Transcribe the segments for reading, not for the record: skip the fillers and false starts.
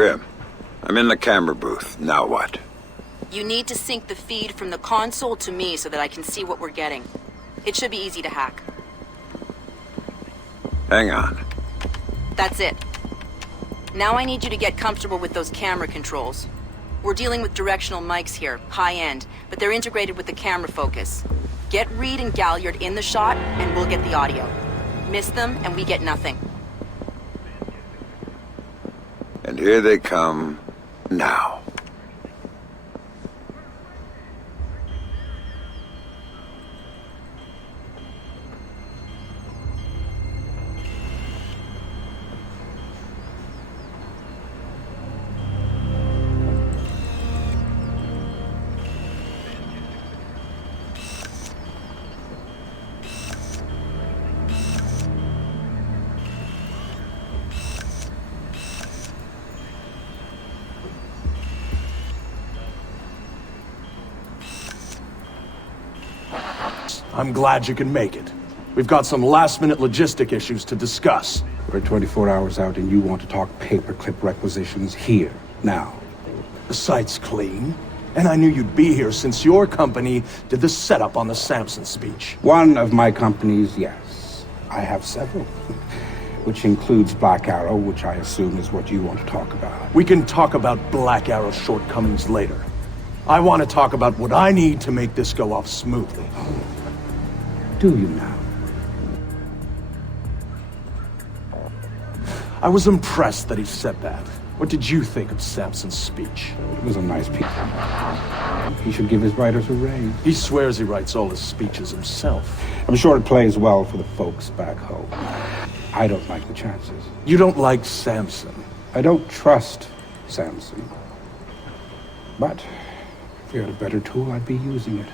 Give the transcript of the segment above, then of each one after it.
Grim, I'm in the camera booth. Now what? You need to sync the feed from the console to me so that I can see what we're getting. It should be easy to hack. Hang on. That's it. Now I need you to get comfortable with those camera controls. We're dealing with directional mics here, high-end, but they're integrated with the camera focus. Get Reed and Galliard in the shot, and we'll get the audio. Miss them, and we get nothing. And here they come now. I'm glad you can make it. We've got some last-minute logistic issues to discuss. We're 24 hours out and you want to talk paperclip requisitions here, now. The site's clean, and I knew you'd be here since your company did the setup on the Samson speech. One of my companies, yes. I have several. Which includes Black Arrow, which I assume is what you want to talk about. We can talk about Black Arrow's shortcomings later. I want to talk about what I need to make this go off smoothly. Do you now? I was impressed that he said that. What did you think of Samson's speech? It was a nice piece. He should give his writers a raise. He swears he writes all his speeches himself. I'm sure it plays well for the folks back home. I don't like the chances. You don't like Samson? I don't trust Samson. But if we had a better tool, I'd be using it.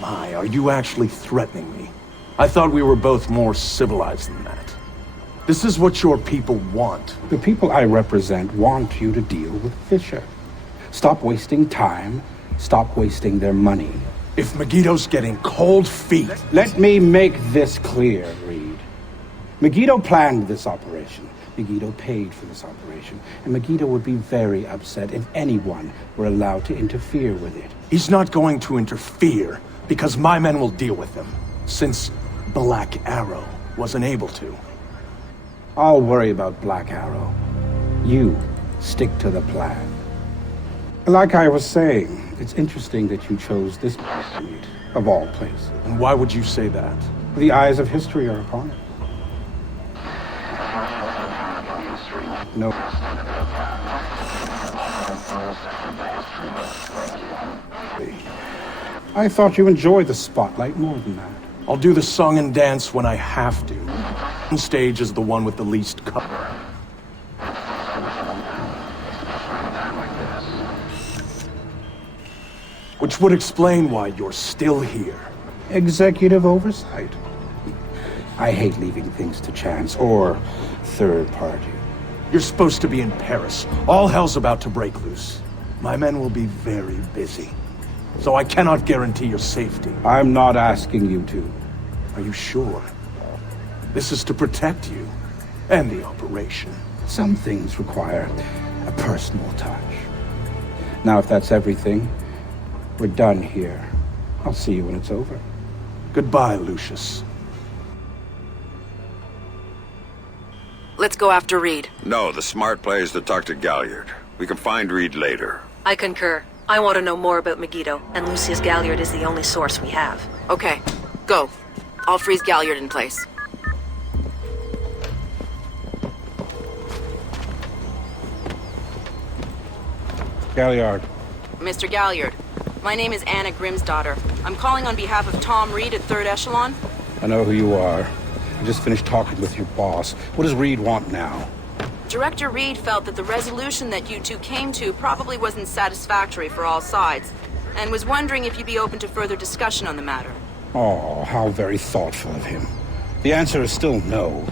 My, are you actually threatening me? I thought we were both more civilized than that. This is what your people want. The people I represent want you to deal with Fisher. Stop wasting time. Stop wasting their money. If Megiddo's getting cold feet... Let me make this clear, Reed. Megiddo planned this operation. Megiddo paid for this operation. And Megiddo would be very upset if anyone were allowed to interfere with it. He's not going to interfere because my men will deal with him, since Black Arrow wasn't able to. I'll worry about Black Arrow. You stick to the plan. Like I was saying, it's interesting that you chose this meet, of all places. And why would you say that? The eyes of history are upon it. No. I thought you enjoyed the spotlight more than that. I'll do the song and dance when I have to. One stage is the one with the least cover. Which would explain why you're still here. Executive oversight. I hate leaving things to chance or third party. You're supposed to be in Paris. All hell's about to break loose. My men will be very busy. So I cannot guarantee your safety. I'm not asking you to. Are you sure? This is to protect you and the operation. Some things require a personal touch. Now, if that's everything, we're done here. I'll see you when it's over. Goodbye, Lucius. Let's go after Reed. No, the smart play is to talk to Galliard. We can find Reed later. I concur. I want to know more about Megiddo, and Lucius Galliard is the only source we have. Okay, go. I'll freeze Galliard in place. Galliard. Mr. Galliard, my name is Anna Grimsdottir. I'm calling on behalf of Tom Reed at 3rd Echelon. I know who you are. I just finished talking with your boss. What does Reed want now? Director Reed felt that the resolution that you two came to probably wasn't satisfactory for all sides, and was wondering if you'd be open to further discussion on the matter. Oh, how very thoughtful of him. The answer is still no.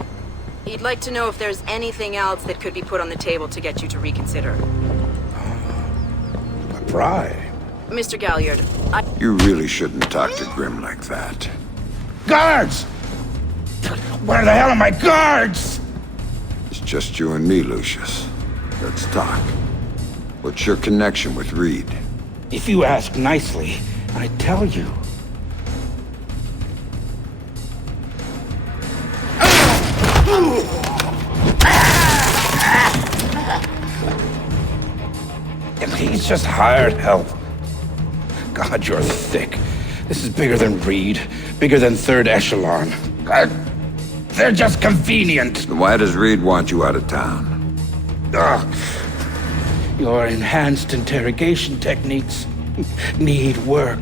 He'd like to know if there's anything else that could be put on the table to get you to reconsider. A bribe? Mr. Galliard, You really shouldn't talk to Grim like that. Guards! Where the hell are my guards? just you and me, Lucius. Let's talk. What's your connection with Reed? If you ask nicely, I tell you. And he's just hired help. God, you're thick. This is bigger than Reed, bigger than third echelon. They're just convenient. Then why does Reed want you out of town? Your enhanced interrogation techniques need work.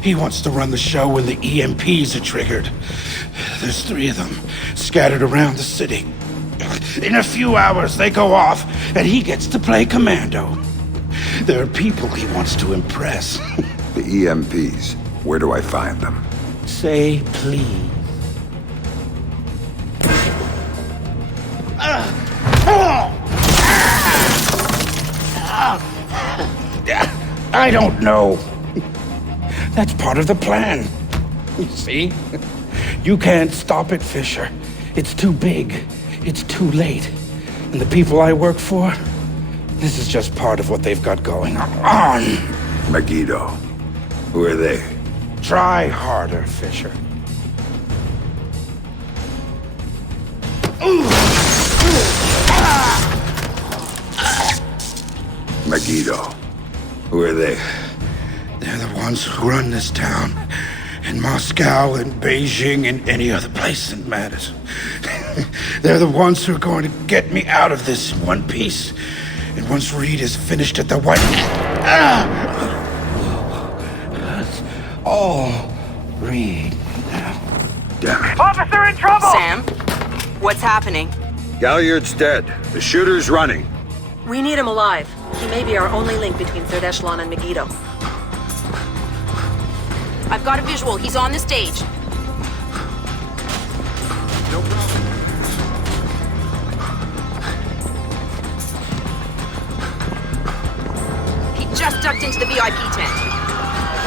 He wants to run the show when the EMPs are triggered. There's 3 of them scattered around the city. In a few hours, they go off, and he gets to play commando. There are people he wants to impress. The EMPs. Where do I find them? Say please. I don't know. That's part of the plan. You see? You can't stop it, Fisher. It's too big. It's too late. And the people I work for, this is just part of what they've got going on. Megiddo. Who are they? Try harder, Fisher. Megiddo. Who are they? They're the ones who run this town. In Moscow and Beijing and any other place that matters. They're the ones who are going to get me out of this in one piece. And once Reed is finished at the White... That's all Reed now. Damn it. Officer in trouble! Sam, what's happening? Galliard's dead. The shooter's running. We need him alive. He may be our only link between Third Echelon and Megiddo. I've got a visual. He's on the stage. No problem. He just ducked into the VIP tent.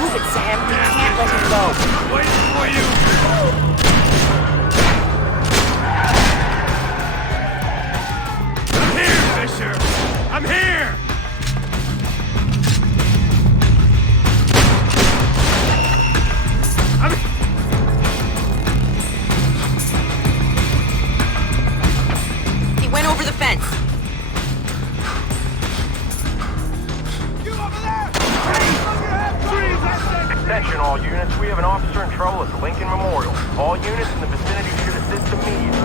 Move it, Sam. We can't let him go. Waiting for you! I'm here, Fisher! I'm here! He went over the fence. Attention all units, we have an officer in trouble at the Lincoln Memorial. All units in the vicinity should assist immediately.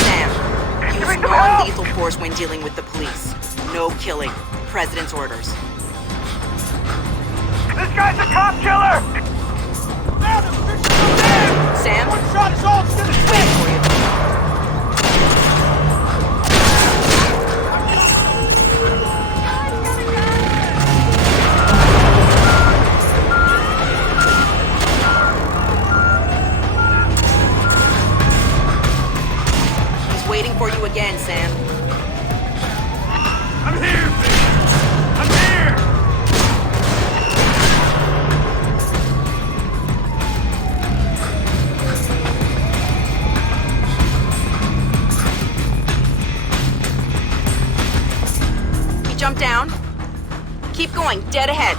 Sam, use non-lethal force when dealing with the police. No killing. President's orders. This guy's a cop killer! Sam? One shot is all it's gonna Wait for you. He's waiting for you again, Sam. I'm here, Fisher! I'm here! Jump down. Keep going, dead ahead.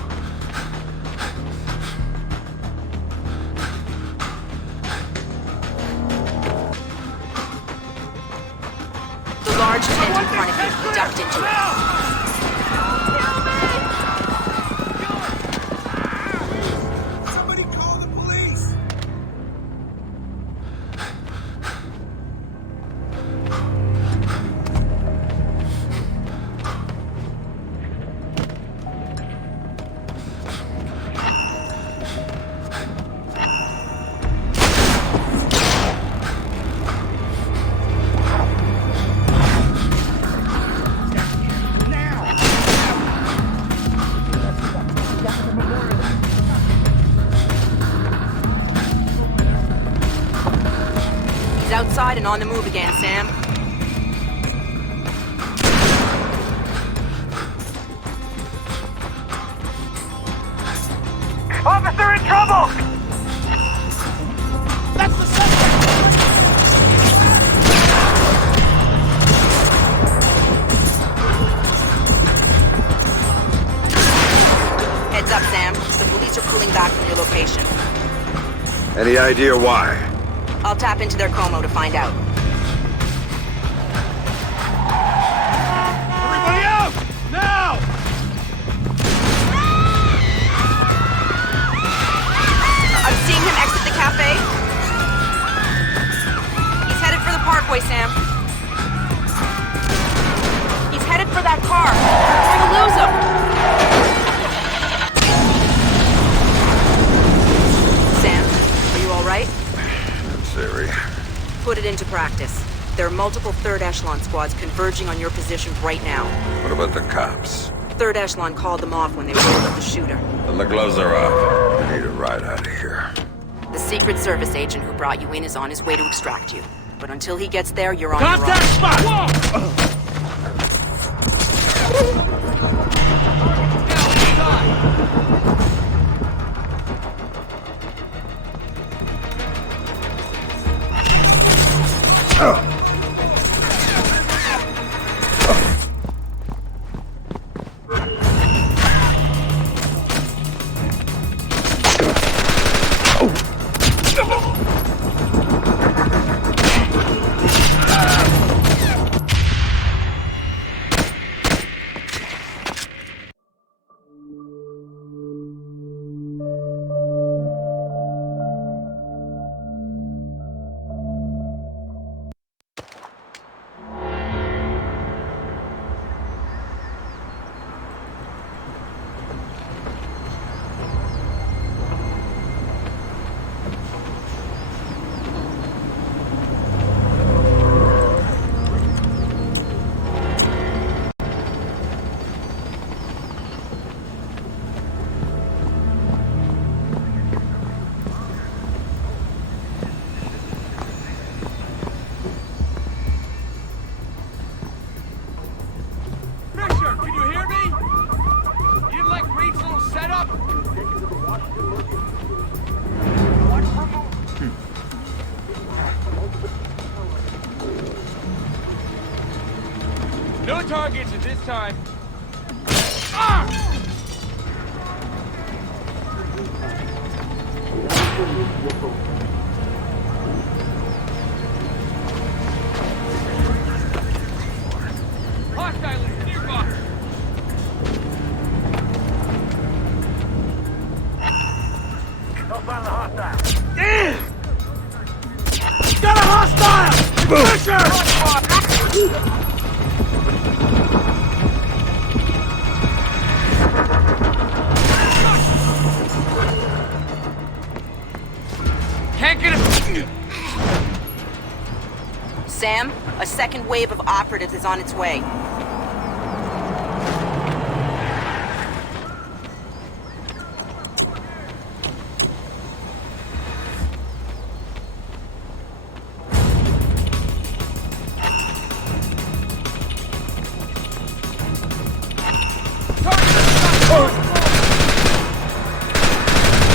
The large tent in front of you. He ducked into it. Somebody call the police! He's outside and on the move again, Sam. Sam. The police are pulling back from your location. Any idea why? I'll tap into their Como to find out. Everybody out! Now! I'm seeing him exit the cafe. He's headed for the parkway, Sam. He's headed for that car. We're gonna lose him. Sam, are you all right? In theory. Put it into practice. There are multiple third echelon squads converging on your position right now. What about the cops? Third echelon called them off when they rolled up the shooter. Then the gloves are off. We need a ride out of here. The Secret Service agent who brought you in is on his way to extract you. But until he gets there, you're on your own. Contact spot! Whoa! Fisher, can you hear me? You didn't like Reed's little setup? No targets at this time. Ah! Hostile is nearby. Don't find the hostile. Damn! Got a hostile! Fisher! Can't get it. Sam, a second wave of operatives is on its way.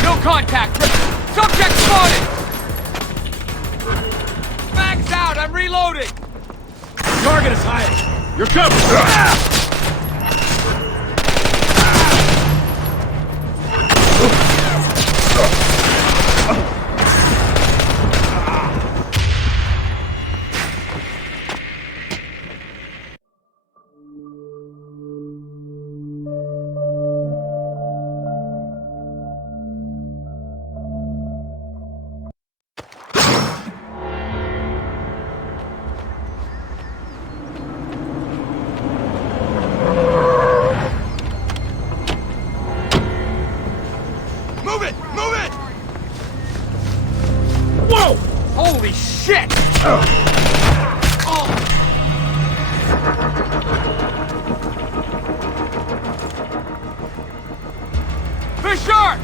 No contact! Subject spotted! Mag's out! I'm reloading! Target is high. You're covered. Move it! Move it! Whoa! Holy shit! Fisher!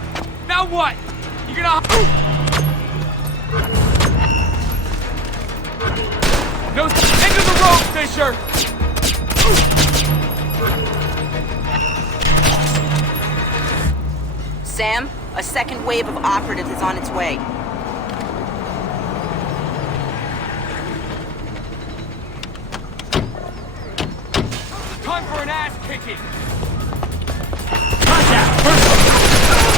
Now what? You gonna... No, into the road, Fisher! Sam, a second wave of operatives is on its way. Time for an ass kicking! Contact!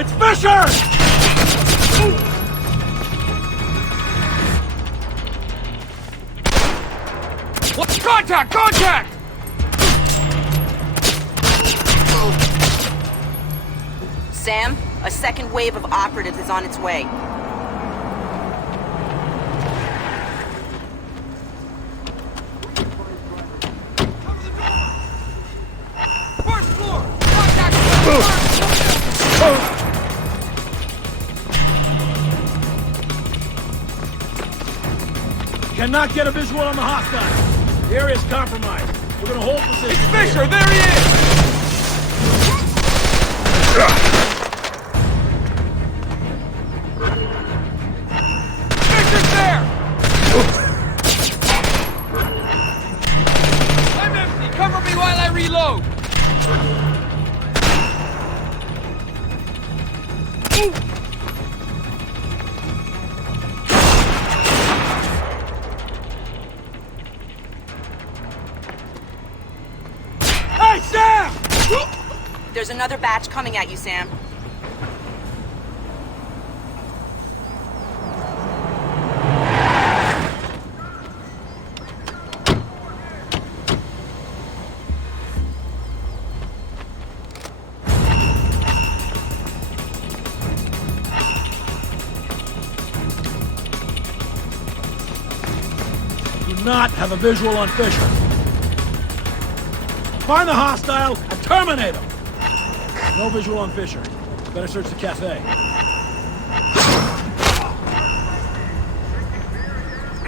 It's Fisher! What? Contact! Contact! Sam, a second wave of operatives is on its way. First floor! Contact! Cannot get a visual on the hostile. The area's compromised. We're gonna hold position. It's Fisher! There he is! Fisher's there! I'm empty! Cover me while I reload! Hey, Sam! There's another batch coming at you, Sam. Do not have a visual on Fisher. Find the hostile and terminate him. No visual on Fisher. Better search the cafe. I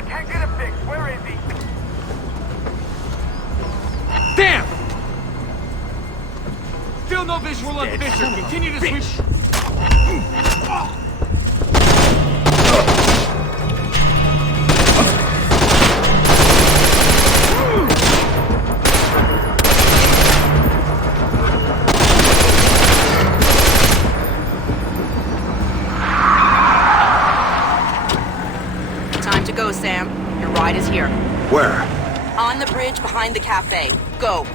can't get a fix. Where is he? Damn! Still no visual on Fisher. Continue to sweep. Time to go, Sam. Your ride is here. Where? On the bridge behind the cafe. Go.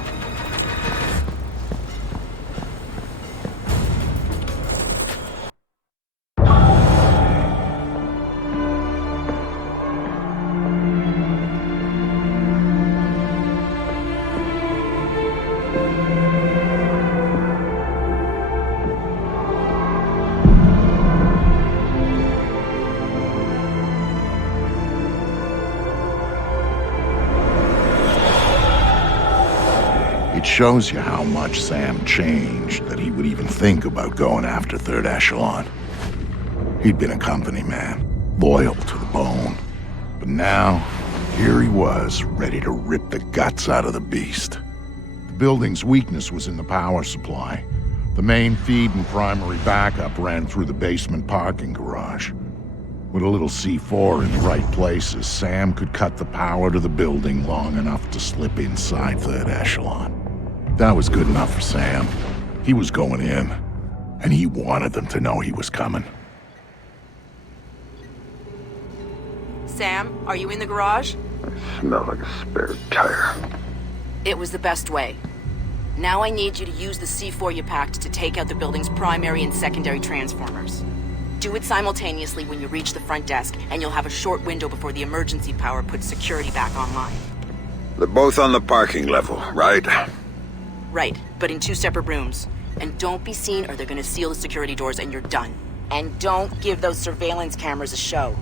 It shows you how much Sam changed that he would even think about going after Third Echelon. He'd been a company man, loyal to the bone. But now, here he was, ready to rip the guts out of the beast. The building's weakness was in the power supply. The main feed and primary backup ran through the basement parking garage. With a little C4 in the right places, Sam could cut the power to the building long enough to slip inside Third Echelon. That was good enough for Sam. He was going in, and he wanted them to know he was coming. Sam, are you in the garage? I smell like a spare tire. It was the best way. Now I need you to use the C4 you packed to take out the building's primary and secondary transformers. Do it simultaneously when you reach the front desk, and you'll have a short window before the emergency power puts security back online. They're both on the parking level, right? Right, but in 2 separate rooms. And don't be seen or they're gonna seal the security doors and you're done. And don't give those surveillance cameras a show.